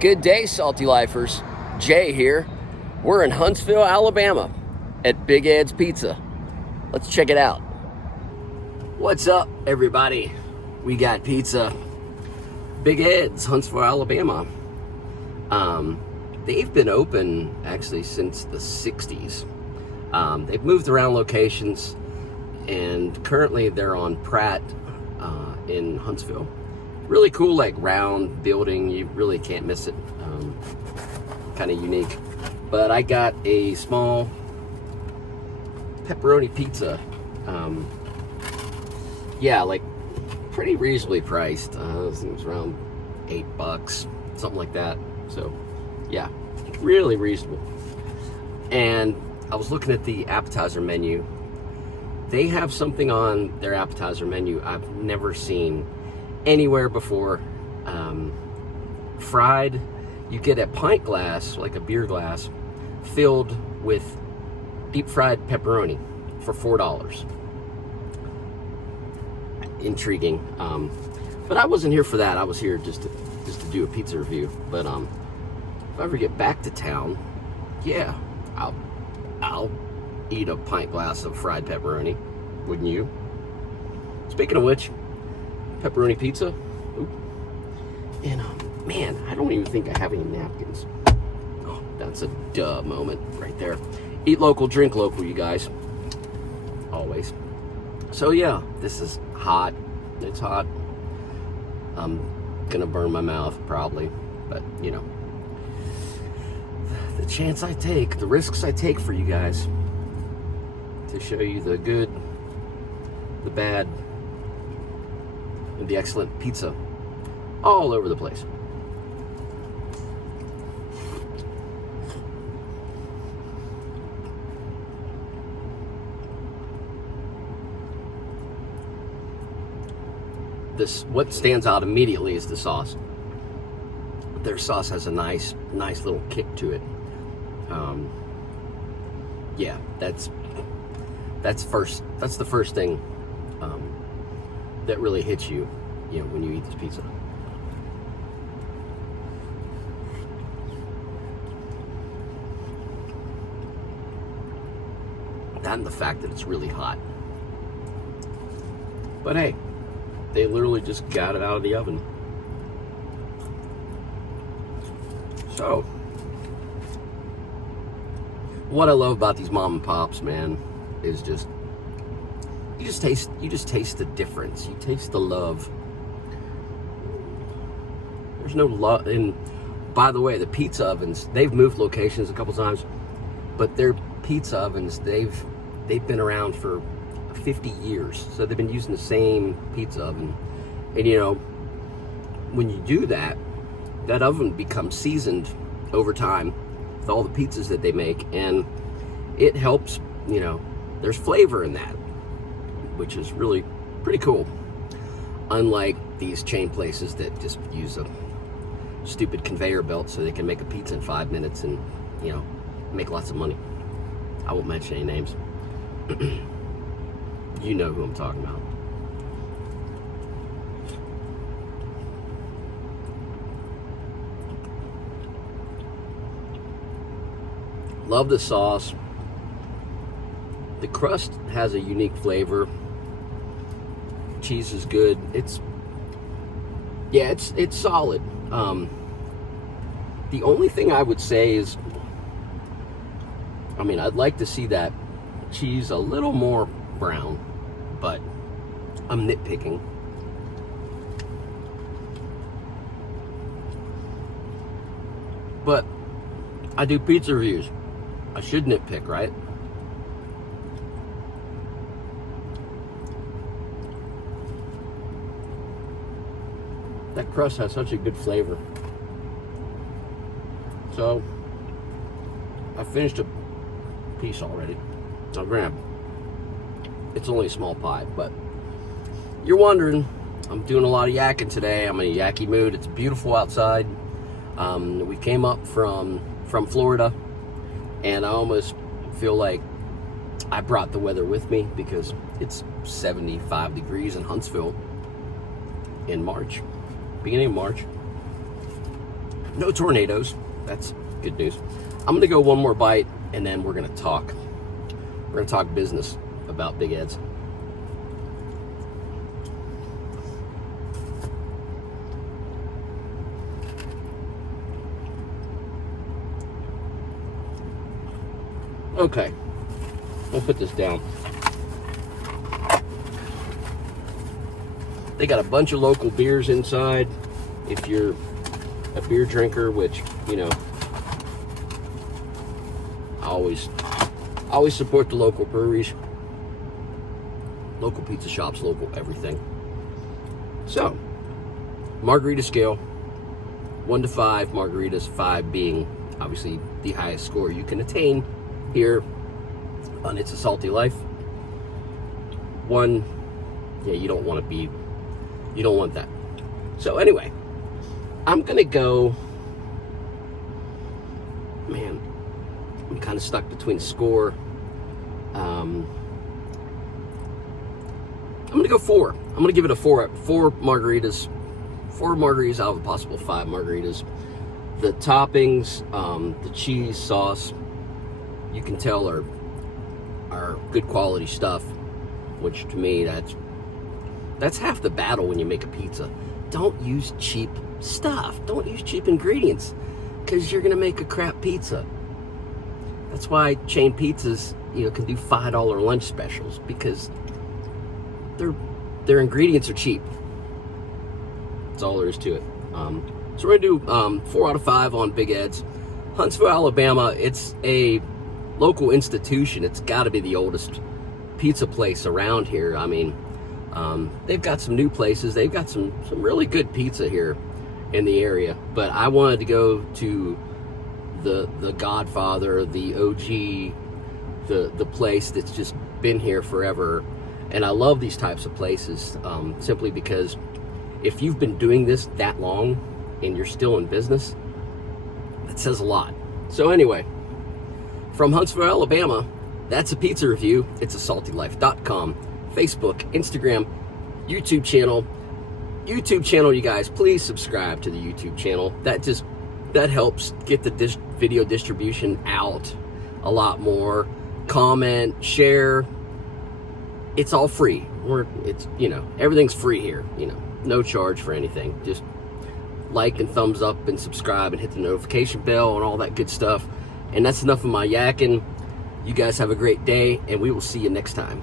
Good day, Salty Lifers. Jay here. We're in Huntsville, Alabama at Big Ed's Pizza. Let's check it out. What's up, everybody? We got pizza. Big Ed's, Huntsville, Alabama. They've been open actually since the 60s. They've moved around locations, and currently they're on Pratt in Huntsville. Really cool, like round building. You really can't miss it. Kind of unique. But I got a small pepperoni pizza. Yeah, like pretty reasonably priced. I think it was around $8, something like that. So yeah, really reasonable. And I was looking at the appetizer menu. They have something on their appetizer menu I've never seen anywhere before. Fried, you get a pint glass, like a beer glass, filled with deep fried pepperoni for $4. Intriguing. But I wasn't here for that. I was here just to do a pizza review. But if I ever get back to town, yeah, I'll eat a pint glass of fried pepperoni. Wouldn't you? Speaking of which, pepperoni pizza. Ooh. And man, I don't even think I have any napkins. Oh, that's a duh moment right there. Eat local, drink local, you guys. Always. So yeah, this is hot. It's hot. I'm gonna burn my mouth probably, but you know, the chance I take, the risks I take for you guys to show you the good, the bad, and the excellent pizza all over the place. What stands out immediately is the sauce. Their sauce has a nice little kick to it. Yeah, that's the first thing that really hits you, you know, when you eat this pizza. That and the fact that it's really hot. But hey, they literally just got it out of the oven. So, what I love about these mom and pops, man, is just you just taste the difference. You taste the love. There's no love. And by the way, the pizza ovens, they've moved locations a couple times, but their pizza ovens, they've been around for 50 years. So they've been using the same pizza oven. And you know, when you do that, that oven becomes seasoned over time with all the pizzas that they make, and it helps, you know, there's flavor in that, which is really pretty cool. Unlike these chain places that just use a stupid conveyor belt so they can make a pizza in 5 minutes and, you know, make lots of money. I won't mention any names. You know who I'm talking about. Love the sauce. The crust has a unique flavor. Cheese is good. It's solid. The only thing I would say is, I mean, I'd like to see that cheese a little more brown, but I'm nitpicking. But I do pizza reviews. I should nitpick, right? That crust has such a good flavor. So I finished a piece already. Now granted, it's only a small pie, but you're wondering, I'm doing a lot of yakking today. I'm in a yacky mood. It's beautiful outside. We came up from Florida, and I almost feel like I brought the weather with me because it's 75 degrees in Huntsville in March, beginning of March. No tornadoes. That's good news. I'm gonna go one more bite, and then we're gonna talk. We're gonna talk business about Big Ed's. Okay, I'll put this down. They got a bunch of local beers inside. If you're a beer drinker, which, you know, I always support the local breweries, local pizza shops, local everything. So, margarita scale, 1 to 5 margaritas, 5 being obviously the highest score you can attain here on It's a Salty Life. 1, yeah, you don't want that. So anyway, I'm gonna go, man, I'm kind of stuck between a score. I'm gonna go 4. I'm gonna give it a 4. 4 margaritas. 4 margaritas out of a possible 5 margaritas. The toppings, the cheese, sauce, you can tell are good quality stuff, which to me, that's half the battle when you make a pizza. Don't use cheap stuff. Don't use cheap ingredients, because you're gonna make a crap pizza. That's why chain pizzas, you know, can do $5 lunch specials, because their ingredients are cheap. That's all there is to it. So we're gonna do 4 out of 5 on Big Ed's. Huntsville, Alabama. It's a local institution. It's got to be the oldest pizza place around here. I mean, they've got some new places. They've got some really good pizza here in the area. But I wanted to go to the Godfather, the OG, the place that's just been here forever. And I love these types of places simply because if you've been doing this that long and you're still in business, that says a lot. So anyway, from Huntsville, Alabama, that's a pizza review. It's asaltylife.com, Facebook, Instagram, YouTube channel. YouTube channel, you guys, please subscribe to the YouTube channel. That helps get the video distribution out a lot more. Comment, share. It's all free. It's, you know, everything's free here. You know, no charge for anything. Just like and thumbs up and subscribe and hit the notification bell and all that good stuff. And that's enough of my yakking. You guys have a great day, and we will see you next time.